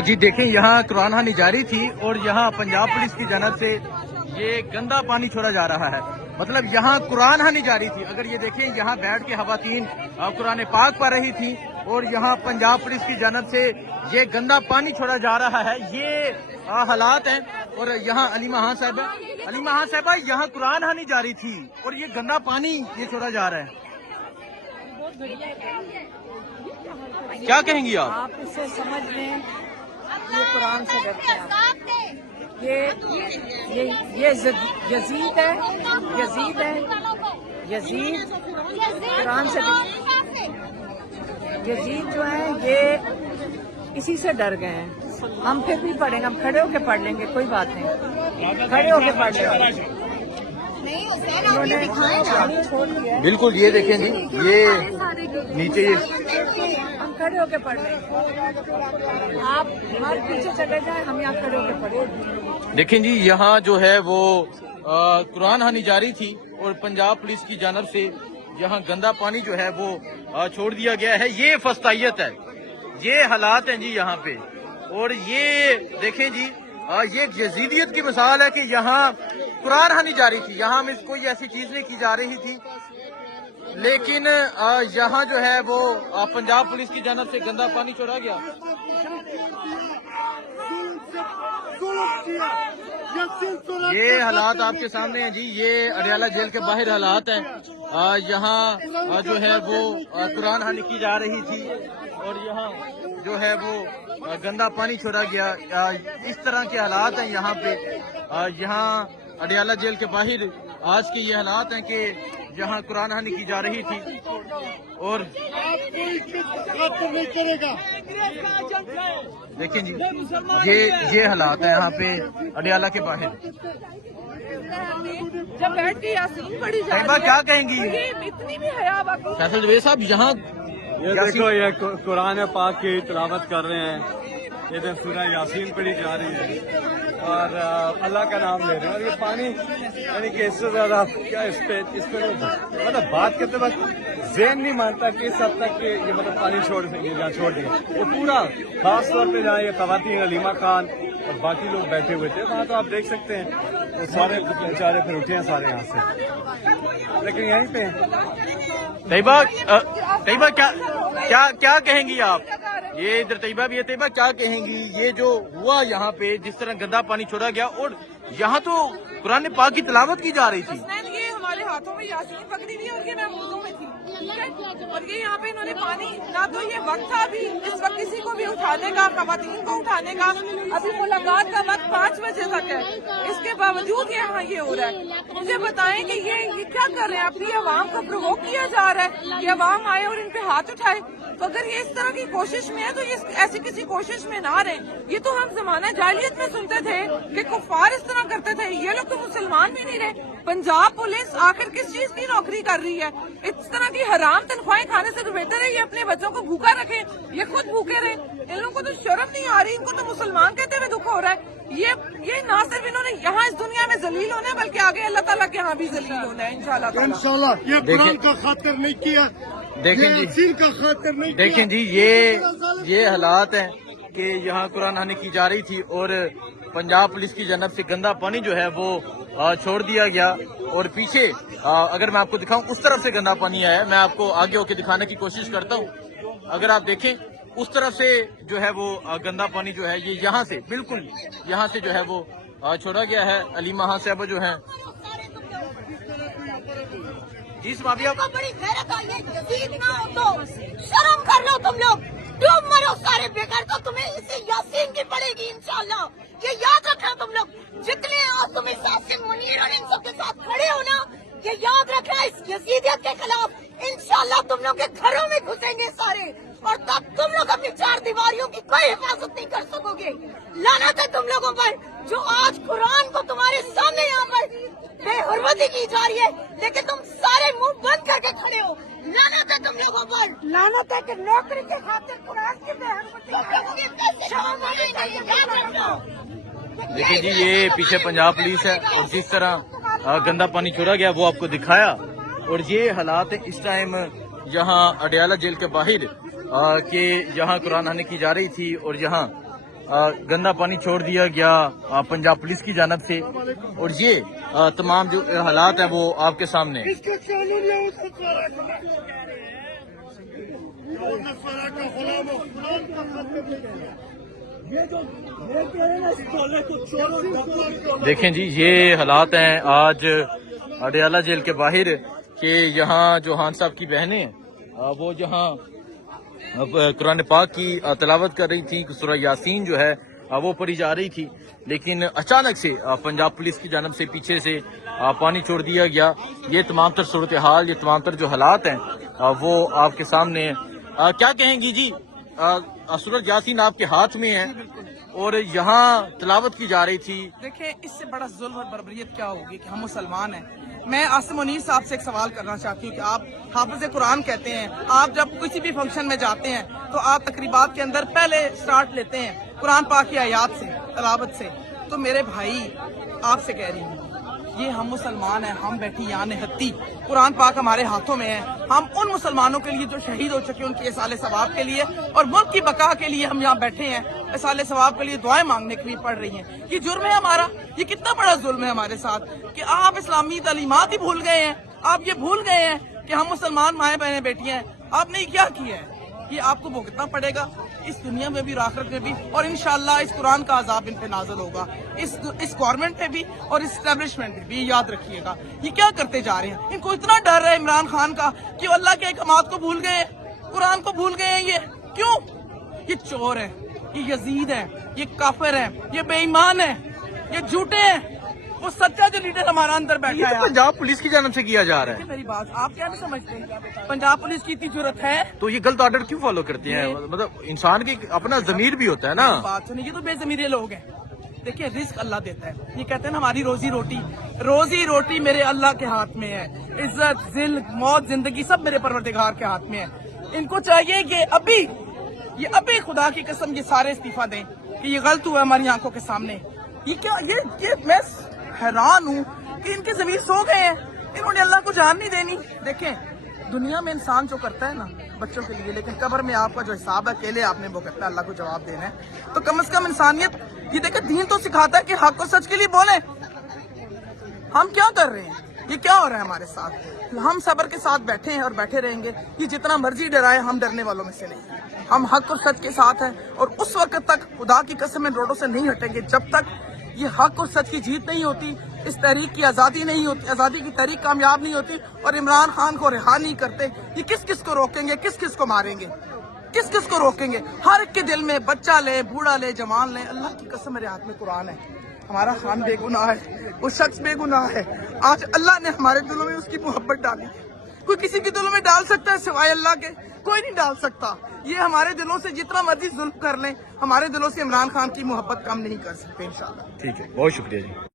जी देखें, यहाँ कुरान खानी जारी थी और यहाँ पंजाब पुलिस की जानब से ये गंदा पानी छोड़ा जा रहा है। मतलब यहाँ कुरान खानी जारी थी। अगर ये देखें, यहाँ बैठ के खवातीन कुरान पाक पढ़ रही थी और यहाँ पंजाब पुलिस की जानब से ये गंदा पानी छोड़ा जा रहा है। ये हालात हैं। और यहाँ अलीमा खान साहिबा, यहाँ कुरान खानी जारी थी और ये गंदा पानी ये छोड़ा जा रहा है। क्या कहेंगी आप इसे समझ लें, ये कुरान से डरते हैं। ये यजीद है, यजीद कुरान से यजीद जो है ये इसी से डर गए हैं। हम फिर भी पढ़ेंगे, हम खड़े होके पढ़ लेंगे, कोई बात नहीं, खड़े होके पढ़ लेंगे। बिल्कुल, ये देखें जी, ये नीचे ये हम खड़े होके पढ़ लेंगे। आप हमारे पीछे चले जाएं, हम यहाँ खड़े होके पढ़ेंगे। देखें जी, यहाँ जो है वो कुरान खानी जारी थी और पंजाब पुलिस की जानब से यहाँ गंदा पानी जो है वो छोड़ दिया गया है। ये फस्तायत है, ये हालात हैं जी यहाँ पे। और ये देखें जी, ये यजीदियत की मिसाल है कि यहाँ कुरान खानी जारी थी, यहाँ में कोई ऐसी चीज नहीं की जा रही थी, लेकिन यहाँ जो है वो पंजाब पुलिस की जानब से गंदा पानी छोड़ा गया। ये हालात आपके सामने हैं जी, ये अडियाला जेल के बाहर हालात हैं। यहाँ जो है वो कुरान खानी की जा रही थी और यहाँ जो है वो गंदा पानी छोड़ा गया। इस तरह के हालात हैं यहाँ पे। यहाँ अडियाला जेल के बाहर आज के ये हालात हैं कि यहाँ कुरान खानी की जा रही थी और देखें जी, ये हालात हैं यहाँ पे अडियाला के बाहर। जब बैठ के यासीन पढ़ी जा रही है, क्या कहेंगी इतनी भी हया बाकी फैसल जवेद साहब, यहाँ ये देखो, ये कुरान पाक की तिलावत कर रहे हैं, ये तो सूरह यासीन पढ़ी जा रही है और अल्लाह का नाम ले रहे हैं। और ये पानी यानी कि इससे ज्यादा क्या इस पे मतलब बात करते वक्त ज़हन नहीं मानता कि इस हद तक कि ये मतलब पानी छोड़ दिया। वो पूरा खास तौर पे जहाँ ये खवातीन अलीमा खान और बाकी लोग बैठे हुए थे वहाँ, तो आप देख सकते हैं वो सारे बेचारे फिर उठे हैं सारे यहाँ से, लेकिन यहीं पे तैयबा क्या कहेंगी आप? ये इधर तैयबा भी है। तैयबा क्या कहेंगी, ये जो हुआ यहाँ पे, जिस तरह गंदा पानी छोड़ा गया और यहाँ तो कुरान पाक की तिलावत की जा रही थी। ये हमारे हाथों में यासीन पकड़ी हुई और ये महमूदों में थी, और ये यहाँ पे इन्होंने पानी, ना तो ये वक्त था अभी इस वक्त किसी को भी उठाने का, खवातीन को उठाने का। अभी मुलाकात का वक्त 5 बजे तक है, इसके बावजूद यहाँ ये हो रहा है। मुझे बताएं कि ये क्या कर रहे हैं? अपनी आवाम को प्रोवोक किया जा रहा है कि आवाम आए और इन पे हाथ उठाए। तो अगर ये इस तरह की कोशिश में है तो ये ऐसी किसी कोशिश में ना रहे। ये तो हम जमाना जाहिलियत में सुनते थे कि कुफार इस तरह करते थे, ये लोग तो मुसलमान भी नहीं रहे। पंजाब पुलिस आखिर किस चीज की नौकरी कर रही है? इस तरह की हराम तनख्वाहें खाने से तो बेहतर है ये अपने बच्चों को भूखा रखे, ये खुद भूखे रहे। इन लोगों को तो शर्म नहीं आ रही, इनको तो मुसलमान कहते हुए दुख हो रहा है। ये ना सिर्फ इन्होंने यहाँ इस दुनिया में जलील होना है, बल्कि आगे अल्लाह ताला के यहाँ भी जलील होना है इंशाल्लाह। ये कुरान का खातिर नहीं किया, देखें जी, का खातिर नहीं देखें जी, ये हालात हैं कि यहाँ कुरान खानी की जा रही थी और पंजाब पुलिस की जानब से गंदा पानी जो है वो छोड़ दिया गया। और पीछे अगर मैं आपको दिखाऊं, उस तरफ से गंदा पानी आया है। मैं आपको आगे होके दिखाने की कोशिश करता हूं। अगर आप देखें, उस तरफ से जो है वो गंदा पानी जो है ये यहाँ से, बिल्कुल यहाँ से जो है वो छोड़ा गया है। अलीमा खान साहब जो है जी, समाविया बड़ी गैरत आई है, यजीद ना हो तो शर्म कर लो तुम लोग, डूब मरो सारे बेकार। तो तुम्हें इसे यासीन की पड़ेगी इंशाल्लाह, ये याद रखना तुम लोग। जितने और तुम इस आसिम मुनीर और इन सबके साथ खड़े हो ना, ये याद रखना, इस यजीदियत के खिलाफ इंशाल्लाह तुम लोग के घरों में घुसेंगे सारे, और तब तुम लोग अपनी 4 दीवारियों की कोई हिफाजत नहीं कर सकोगे। लानत है तुम लोगों पर जो आज कुरान को तुम्हारे सामने यहाँ पर बेहुरमती की जा रही है, लेकिन तुम सारे मुंह बंद करके खड़े हो। लानत है तुम लोगों पर, लानत है कि नौकरी के खातिर कुरान की बेहुरमती। देखिए जी, ये पीछे पंजाब पुलिस है और जिस तरह गंदा पानी छोड़ा गया वो आपको दिखाया। और ये हालात है इस टाइम यहाँ अडियाला जेल के बाहर کہ یہاں قرآن خوانی کی جا رہی تھی اور یہاں گندا پانی چھوڑ دیا گیا پنجاب پولیس کی جانب سے، اور یہ تمام جو حالات ہیں وہ آپ کے سامنے ہیں۔ اس کا قانون یہ دیکھیں جی، یہ حالات ہیں آج اڈیالہ جیل کے باہر کہ یہاں جو خان صاحب کی بہنیں ہیں وہ جہاں قرآن پاک کی تلاوت کر رہی تھی، سورہ یاسین جو ہے وہ پڑھی جا رہی تھی، لیکن اچانک سے پنجاب پولیس کی جانب سے پیچھے سے پانی چھوڑ دیا گیا۔ یہ تمام تر صورتحال، یہ تمام تر جو حالات ہیں وہ آپ کے سامنے ہیں۔ کیا کہیں گی جی، سورہ یاسین آپ کے ہاتھ میں ہے اور یہاں تلاوت کی جا رہی تھی، دیکھیں اس سے بڑا ظلم اور بربریت کیا ہوگی کہ ہم مسلمان ہیں۔ میں عاصم منیر صاحب سے ایک سوال کرنا چاہتی ہوں کہ آپ حافظ قرآن کہتے ہیں، آپ جب کسی بھی فنکشن میں جاتے ہیں تو آپ تقریبات کے اندر پہلے سٹارٹ لیتے ہیں قرآن پاک کی آیات سے، تلاوت سے۔ تو میرے بھائی آپ سے کہہ رہی ہوں، یہ ہم مسلمان ہیں، ہم بیٹھی یہاں نہتی، قرآن پاک ہمارے ہاتھوں میں ہے۔ ہم ان مسلمانوں کے لیے جو شہید ہو چکے ہیں ان کی اصالِ ثواب کے لیے اور ملک کی بقا کے لیے ہم یہاں بیٹھے ہیں، اصالِ ثواب کے لیے دعائیں مانگنے کے لیے پڑھ رہی ہیں۔ یہ جرم ہے ہمارا، یہ کتنا بڑا ظلم ہے ہمارے ساتھ کہ آپ اسلامی تعلیمات ہی بھول گئے ہیں، آپ یہ بھول گئے ہیں کہ ہم مسلمان مائیں بہنیں بیٹھی ہیں۔ آپ نے کیا کیا ہے، یہ آپ کو بھگتنا پڑے گا اس دنیا میں بھی اور آخرت میں بھی، اور انشاءاللہ اس قرآن کا عذاب ان پہ نازل ہوگا، اس گورنمنٹ پہ بھی اور اس اسٹیبلشمنٹ پہ بھی۔ یاد رکھیے گا یہ کیا کرتے جا رہے ہیں، ان کو اتنا ڈر ہے عمران خان کا کہ وہ اللہ کے احکامات کو بھول گئے ہیں، قرآن کو بھول گئے ہیں۔ یہ کیوں؟ یہ چور ہے، یہ یزید ہے، یہ کافر ہے، یہ بے ایمان ہے، یہ جھوٹے ہیں۔ وہ سچا جو لیڈر ہمارا اندر یہ بیٹھا تو ہے۔ پنجاب پولیس کی جانب سے کیا جا رہا ہے، میری بات آپ کیا نہیں سمجھتے، پنجاب پولیس کی اتنی ضرورت ہے؟ تو یہ غلط آرڈر کیوں فالو کرتے ہیں؟ مطلب انسان کی اپنا ضمیر بھی ہوتا ہے نا۔ بات سنیے، یہ تو بے ضمیرے لوگ ہیں۔ دیکھیں رزق اللہ دیتا ہے، یہ کہتے ہیں نا ہماری روزی روٹی میرے اللہ کے ہاتھ میں ہے، عزت ذل موت زندگی سب میرے پروردگار کے ہاتھ میں ہے۔ ان کو چاہیے کہ ابھی خدا کی قسم یہ سارے استعفیٰ دیں کہ یہ غلط ہوا ہماری آنکھوں کے سامنے۔ یہ کیا، یہ میں حیران ہوں کہ ان کے ضمیر سو گئے ہیں، انہوں نے اللہ کو جان نہیں دینی۔ دیکھیں دنیا میں انسان جو کرتا ہے نا بچوں کے لیے، لیکن قبر میں آپ کا جو حساب ہے اکیلے آپ نے وہ کرتا ہے، اللہ کو جواب دینا ہے۔ تو کم از کم انسانیت، یہ دیکھیں دین تو سکھاتا ہے کہ حق اور سچ کے لیے بولیں۔ ہم کیا کر رہے ہیں، یہ کیا ہو رہا ہے ہمارے ساتھ؟ ہم صبر کے ساتھ بیٹھے ہیں اور بیٹھے رہیں گے، یہ جتنا مرضی ڈرائے ہم ڈرنے والوں میں سے نہیں ہیں۔ ہم حق اور سچ کے ساتھ ہیں اور اس وقت تک خدا کی قسم میں روڈوں سے نہیں ہٹیں گے جب تک یہ حق اور سچ کی جیت نہیں ہوتی، اس تحریک کی آزادی نہیں ہوتی، آزادی کی تحریک کامیاب نہیں ہوتی اور عمران خان کو رہا نہیں کرتے۔ یہ کس کس کو روکیں گے، کس کس کو ماریں گے، کس کس کو روکیں گے؟ ہر ایک کے دل میں، بچہ لے بوڑھا لے جوان لے، اللہ کی قسم میرے ہاتھ میں قرآن ہے، ہمارا خان بے گناہ ہے، وہ شخص بے گناہ ہے۔ آج اللہ نے ہمارے دلوں میں اس کی محبت ڈالی، کوئی کسی کے دلوں میں ڈال سکتا ہے سوائے اللہ کے؟ کوئی نہیں ڈال سکتا۔ یہ ہمارے دلوں سے جتنا مرضی ظلم کر لیں، ہمارے دلوں سے عمران خان کی محبت کم نہیں کر سکتے انشاءاللہ۔ ٹھیک ہے، بہت شکریہ جی۔